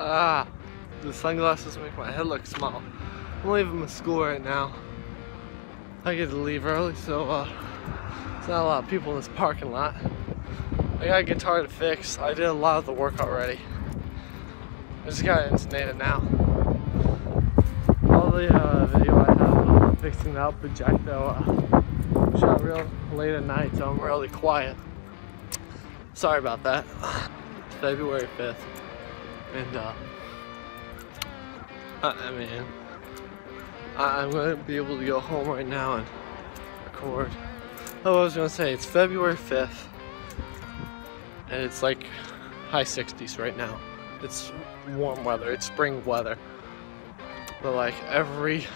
Ah, the sunglasses make my head look small. I'm leaving my school right now. I get to leave early, so there's not a lot of people in this parking lot. I got a guitar to fix. I did a lot of the work already. I just got it intonated now. All the video I have of fixing the output jack though shot real late at night, so I'm really quiet. Sorry about that. It's February 5th, and I mean, I'm gonna be able to go home right now and record. Oh, I was gonna say, it's February 5th, and it's like high 60s right now. It's warm weather, it's spring weather. But like every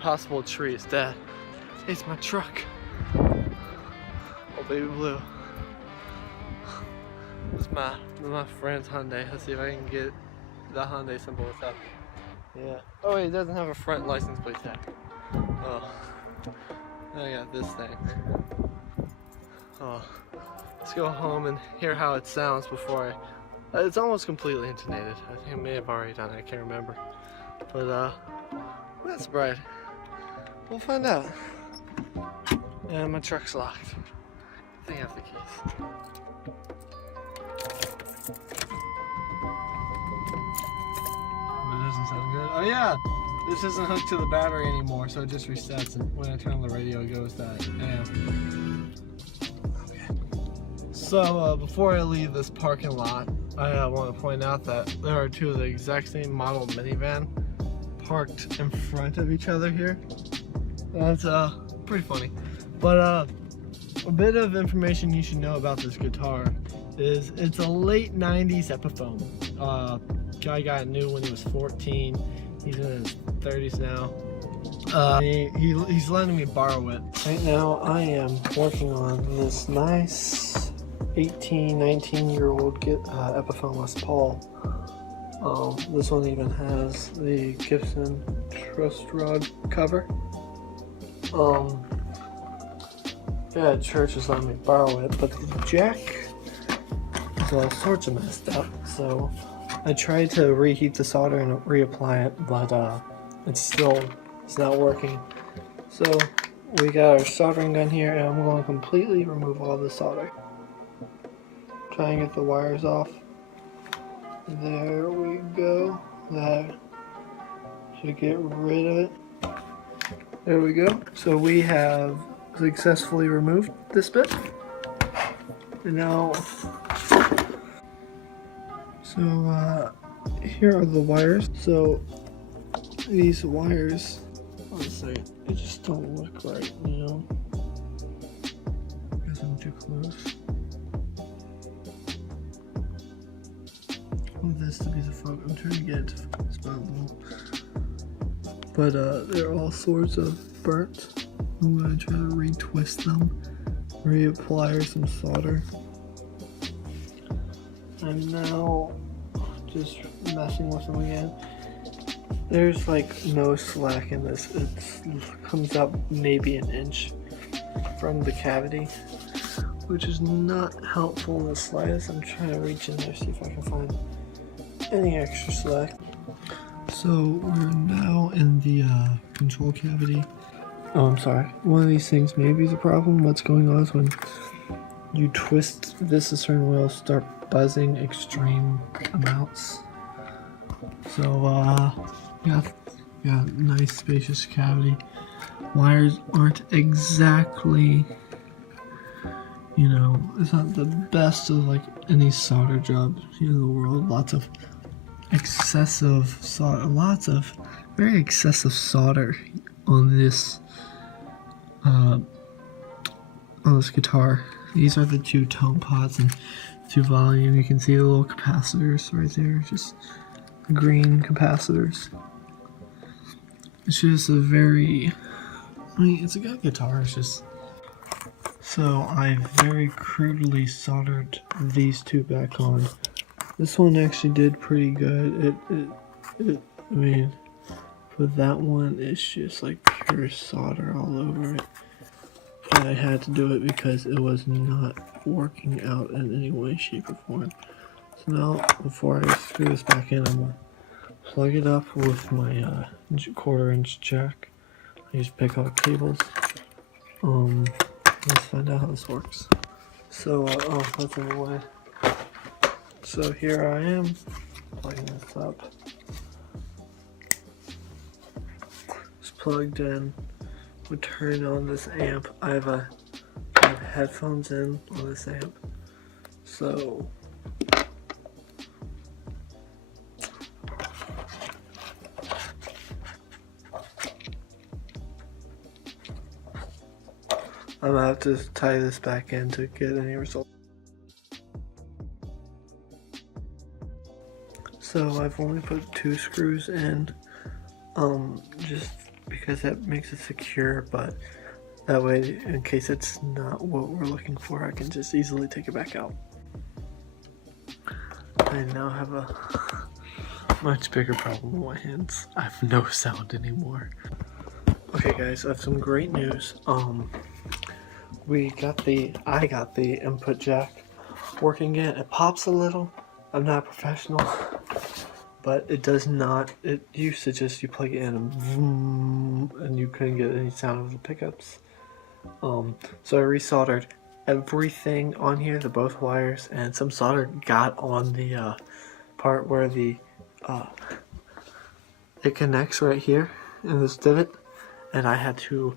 possible tree is dead. It's my truck. Oh, baby blue. This is my friend's Hyundai. Let's see if I can get the Hyundai symbol up. Yeah. Oh wait, it doesn't have a front license plate tag. Oh. I got this thing. Oh. Let's go home and hear how it sounds before it's almost completely intonated. I think I may have already done it, I can't remember. But that's bright. We'll find out. And my truck's locked. I think I have the keys. That doesn't sound good. Oh yeah! This isn't hooked to the battery anymore, so it just resets, and when I turn on the radio it goes that AM. Okay. So before I leave this parking lot, I want to point out that there are two of the exact same model minivan parked in front of each other here. That's pretty funny. But a bit of information you should know about this guitar is it's a late 90s Epiphone. Guy got it new when he was 14. He's in his 30s now. He's letting me borrow it. Right now I am working on this nice 19-year-old Epiphone Les Paul. This one even has the Gibson truss rod cover. Yeah, church is letting me borrow it, but the jack is all sorts of messed up. So I tried to reheat the solder and reapply it, but it's not working. So we got our soldering gun here, and I'm going to completely remove all the solder. Try and get the wires off. There we go. That should get rid of it. There we go. So we have successfully removed this bit. And now, so here are the wires. So these wires, honestly, they just don't look right, you know? Because I'm too close. I want this to be the focus. I'm trying to get it to focus, but they're all sorts of burnt. I'm going to try to retwist them, reapply some solder. I'm now just messing with them again. There's like no slack in this. It comes up maybe an inch from the cavity, which is not helpful in the slightest. I'm trying to reach in there, see if I can find any extra slack. So we're now in the control cavity. Oh, I'm sorry. One of these things may be the problem. What's going on is when you twist this a certain way, it'll start buzzing extreme amounts. So yeah, nice spacious cavity. Wires aren't exactly, you know, it's not the best of like any solder job in the world. Lots of excessive solder, lots of very excessive solder on this guitar. These are the two tone pots and two volume. You can see the little capacitors right there, just green capacitors. It's just a very, I mean, it's a good guitar. It's just, so I very crudely soldered these two back on. This one actually did pretty good. I mean, but that one is just like pure solder all over it. But I had to do it because it was not working out in any way, shape, or form. So now, before I screw this back in, I'm gonna plug it up with my 1/4-inch jack. I use big hot cables. Let's find out how this works. So, oh, that's in the way. So here I am, plugging this up. It's plugged in. We turn on this amp. I have headphones in on this amp. So I'm gonna have to tie this back in to get any result. So I've only put 2 screws in, just because that makes it secure, but that way, in case it's not what we're looking for, I can just easily take it back out. I now have a much bigger problem with my hands. I have no sound anymore. Okay guys, I have some great news. I got the input jack working again. It pops a little. I'm not a professional, but it does not. It used to just, you plug it in and vroom, and you couldn't get any sound of the pickups. So I resoldered everything on here, both wires, and some solder got on the part where it connects right here in this divot, and I had to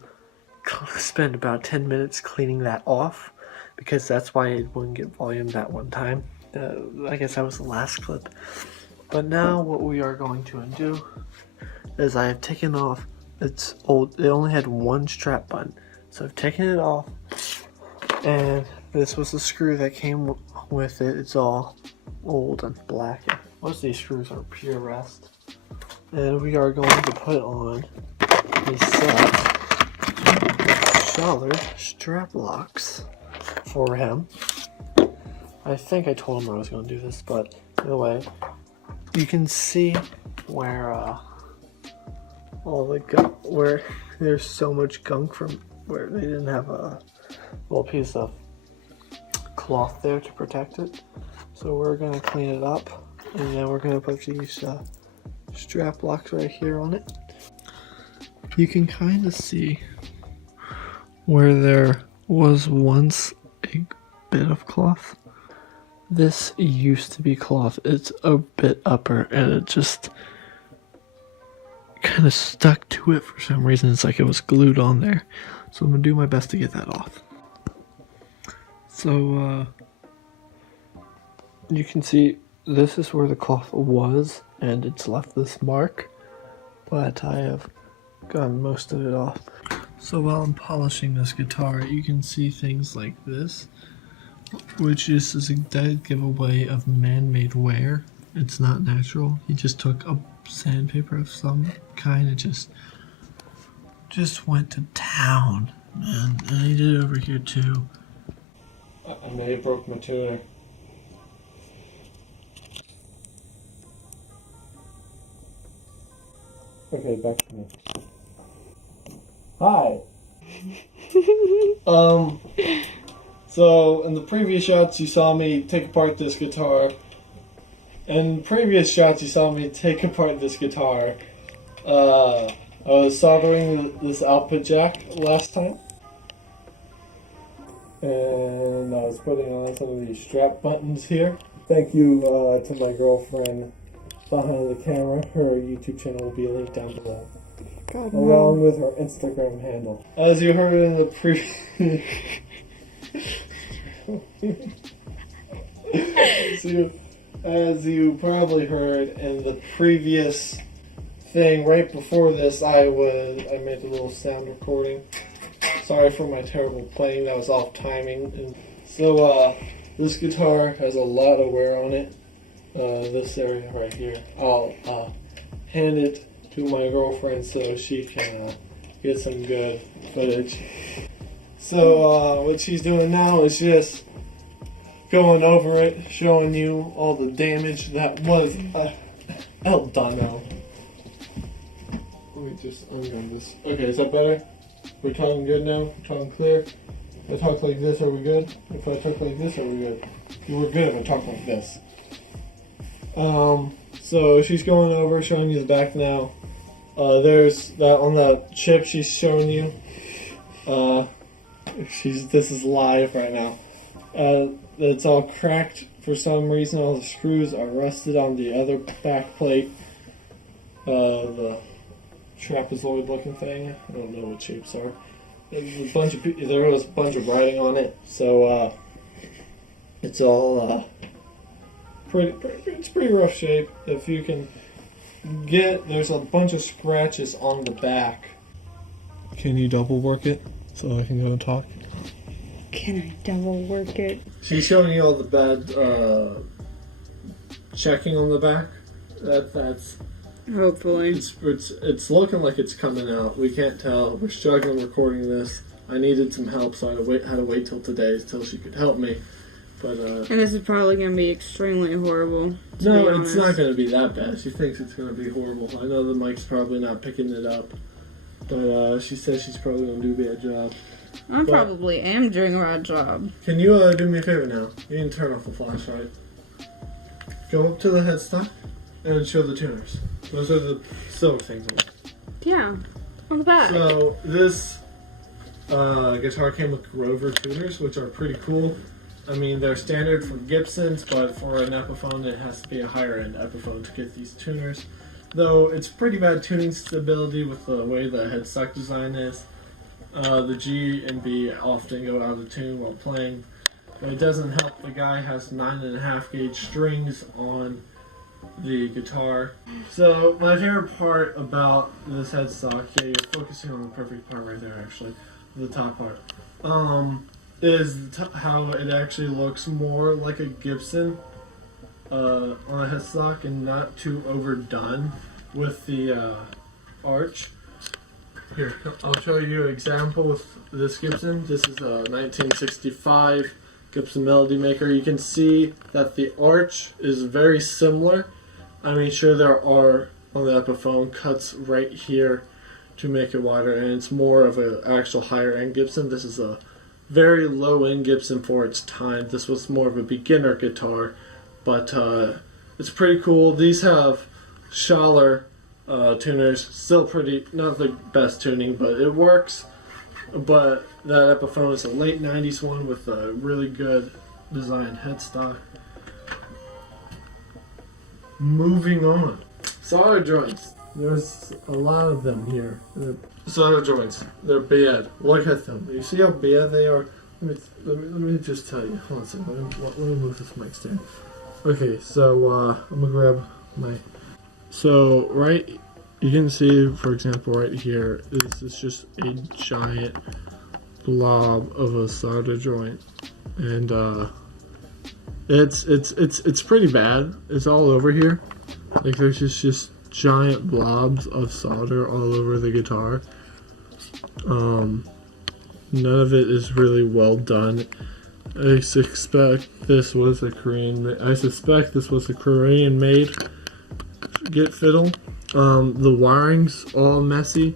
spend about 10 minutes cleaning that off because that's why it wouldn't get volume that one time. I guess that was the last clip. But now what we are going to undo is I have taken off, it's old, it only had 1 strap button. So I've taken it off, and this was the screw that came with it. It's all old and black. Most of these screws are pure rust. And we are going to put on a set solid strap locks for him. I think I told him I was going to do this, but either way, you can see where where there's so much gunk from where they didn't have a little piece of cloth there to protect it. So we're going to clean it up, and then we're going to put these strap locks right here on it. You can kind of see where there was once a bit of cloth. This used to be cloth. It's a bit upper, and it just kind of stuck to it for some reason. It's like it was glued on there. So I'm gonna do my best to get that off. So you can see this is where the cloth was, and it's left this mark, but I have gotten most of it off. So while I'm polishing this guitar, you can see things like this, which is a dead giveaway of man-made wear. It's not natural. He just took a sandpaper of some kind and just went to town, and he did it over here too. I may have broke my tuner. Okay, back to me. Hi. So in the previous shots you saw me take apart this guitar. In previous shots you saw me take apart this guitar. I was soldering this output jack last time, and I was putting on some of these strap buttons here. Thank you to my girlfriend behind the camera. Her YouTube channel will be linked down below, along with her Instagram handle. As you heard in the as you probably heard in the previous thing, right before this, I made a little sound recording. Sorry for my terrible playing, that was off timing. And so this guitar has a lot of wear on it. This area right here. I'll hand it to my girlfriend so she can get some good footage. So what she's doing now is just going over it, showing you all the damage that was El Dono. Let me just ungun this. Okay, is that better? We're talking good now? We're talking clear? If I talk like this, are we good? If I talk like this, are we good? We're good if I talk like this. So she's going over, showing you the back now. There's that on that chip she's showing you. This is live right now. It's all cracked for some reason. All the screws are rusted on the other back plate. The trapezoid looking thing. I don't know what shapes are. There was a bunch of writing on it, so it's all it's pretty rough shape. If you can there's a bunch of scratches on the back. Can you double work it so I can go and talk? Can I double work it? She's showing you all the bad checking on the back. That's hopefully it's looking like it's coming out. We can't tell. We're struggling recording this. I needed some help, so I had to wait till today till she could help me. But and this is probably going to be extremely horrible. No, it's not going to be that bad. She thinks it's going to be horrible. I know the mic's probably not picking it up, but she says she's probably going to do a bad job. I probably am doing a bad job. Can you do me a favor now? You can turn off the flashlight. Go up to the headstock and show the tuners. Those are the silver things on it. Yeah, on the back. So this guitar came with Grover tuners, which are pretty cool. I mean, they're standard for Gibsons, but for an Epiphone, it has to be a higher-end Epiphone to get these tuners. Though it's pretty bad tuning stability with the way the headstock design is. The G and B often go out of tune while playing. But it doesn't help. The guy has 9.5 gauge strings on the guitar. So my favorite part about this headstock, yeah, you're focusing on the perfect part right there actually, the top part, is how it actually looks more like a Gibson on a headstock and not too overdone with the arch. Here, I'll show you an example with this Gibson. This is a 1965 Gibson Melody Maker. You can see that the arch is very similar. I mean, sure, there are on the Epiphone cuts right here to make it wider, and it's more of an actual higher end Gibson. This is a very low end Gibson for its time. This was more of a beginner guitar, but it's pretty cool. These have Schaller tuners, still pretty, not the best tuning, but it works. But that Epiphone is a late 90s one with a really good designed headstock. Moving on. Solder joints. There's a lot of them here. Solder joints. They're bad. Look at them. You see how bad they are? Let me just tell you. Hold on a second. Let me move this mic stand. Okay, so I'm gonna grab my. So you can see, for example, right here, this is just a giant blob of a solder joint, and it's pretty bad. It's all over here. Like there's just giant blobs of solder all over the guitar. None of it is really well done. I suspect this was a Korean made Git fiddle. The wiring's all messy.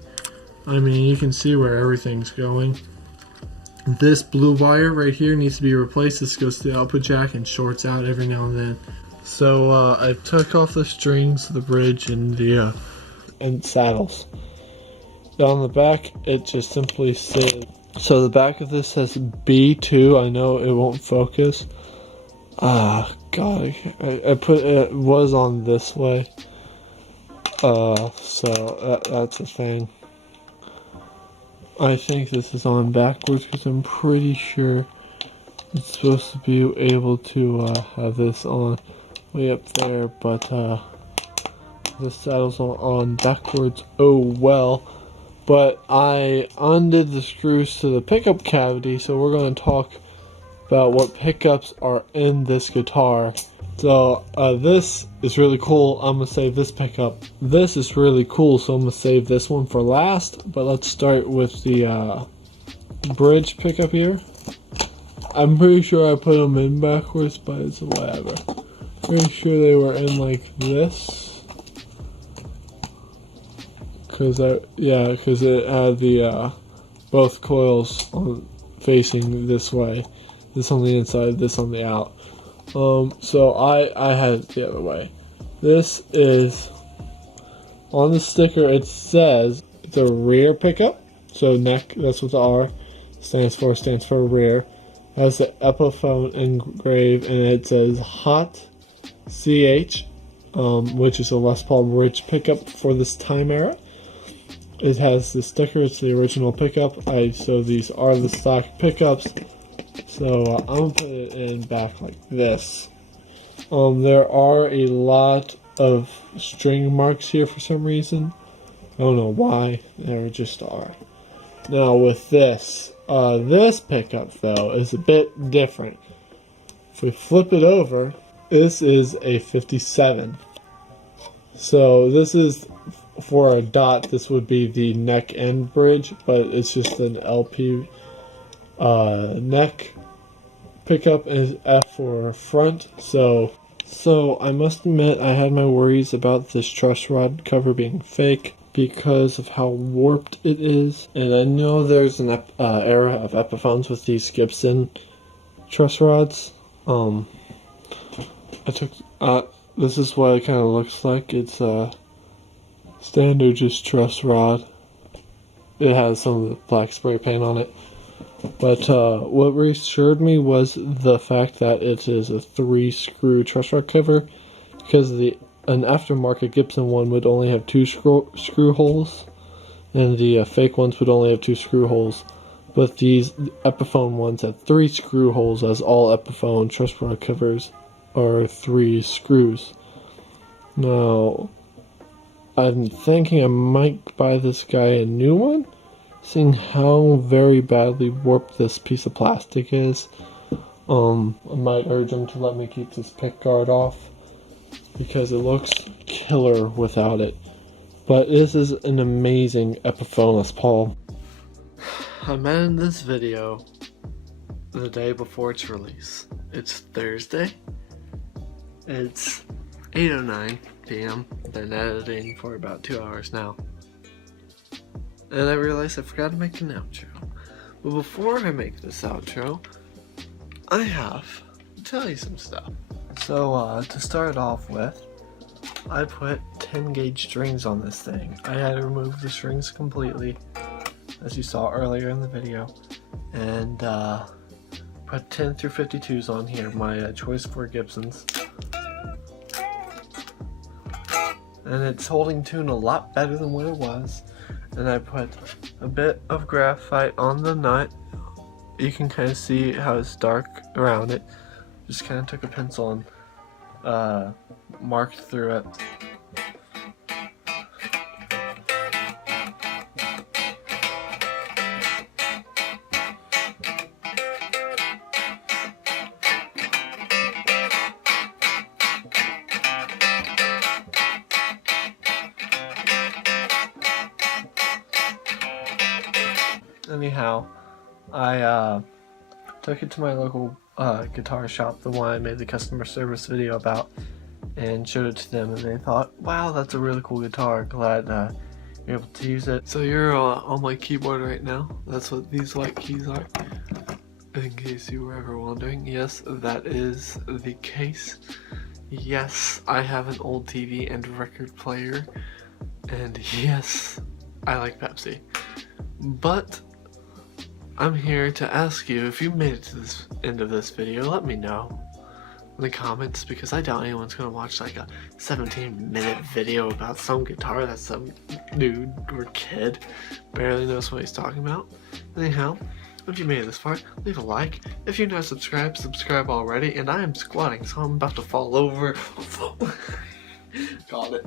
I mean, you can see where everything's going. This blue wire right here needs to be replaced. This goes to the output jack and shorts out every now and then. So I took off the strings, the bridge, and the saddles. Down the back, it just simply says. So the back of this says B2. I know it won't focus. God, I put it was on this way. So that's a thing. I think this is on backwards because I'm pretty sure it's supposed to be able to have this on way up there, but the saddle's on backwards. Oh well. But I undid the screws to the pickup cavity, so we're going to talk about what pickups are in this guitar. So this is really cool. I'm going to save this pickup. This is really cool, so I'm going to save this one for last. But let's start with the bridge pickup here. I'm pretty sure I put them in backwards, but it's whatever. Pretty sure they were in like this. Because it had the both coils facing this way. This on the inside, this on the out. So I had it the other way. This is, on the sticker it says it's a rear pickup. So neck, that's what the R stands for rear. It has the Epiphone engraved, and it says Hot CH, which is a Les Paul Rich pickup for this time era. It has the sticker, it's the original pickup. So these are the stock pickups. So I'm going to put it in back like this. There are a lot of string marks here for some reason. I don't know why, there just are. Now with this, this pickup though is a bit different. If we flip it over, this is a 57. So this is, for a dot, this would be the neck end bridge, but it's just an LP neck pickup, and F for front. So I must admit I had my worries about this truss rod cover being fake because of how warped it is, and I know there's an era of Epiphones with these Gibson truss rods. This is what it kind of looks like. It's a standard just truss rod. It has some of the black spray paint on it. But what reassured me was the fact that it is a 3-screw truss rod cover, because an aftermarket Gibson one would only have 2 screw holes, and the fake ones would only have 2 screw holes. But these Epiphone ones have 3 screw holes, as all Epiphone truss rod covers are 3 screws. Now, I'm thinking I might buy this guy a new one, seeing how very badly warped this piece of plastic is. I might urge him to let me keep this pick guard off, because it looks killer without it. But this is an amazing Epiphone Les Paul. I'm editing this video the day before its release. It's Thursday. It's 8:09 p.m. Been editing for about 2 hours now. And I realized I forgot to make an outro. But before I make this outro, I have to tell you some stuff. So to start off with, I put 10 gauge strings on this thing. I had to remove the strings completely, as you saw earlier in the video, and put 10 through 52s on here, my choice for Gibsons. And it's holding tune a lot better than what it was. And I put a bit of graphite on the nut. You can kind of see how it's dark around it. Just kind of took a pencil and marked through it. Anyhow, I took it to my local guitar shop, the one I made the customer service video about, and showed it to them, and they thought, wow, that's a really cool guitar, glad you're able to use it. So you're on my keyboard right now. That's what these white keys are, in case you were ever wondering. Yes, that is the case. Yes, I have an old TV and record player, and yes, I like Pepsi. But I'm here to ask you, if you made it to this end of this video, let me know in the comments, because I doubt anyone's gonna watch like a 17-minute video about some guitar that some dude or kid barely knows what he's talking about. Anyhow, if you made it this far, leave a like. If you're not subscribed, subscribe already. And I am squatting, so I'm about to fall over. Got it.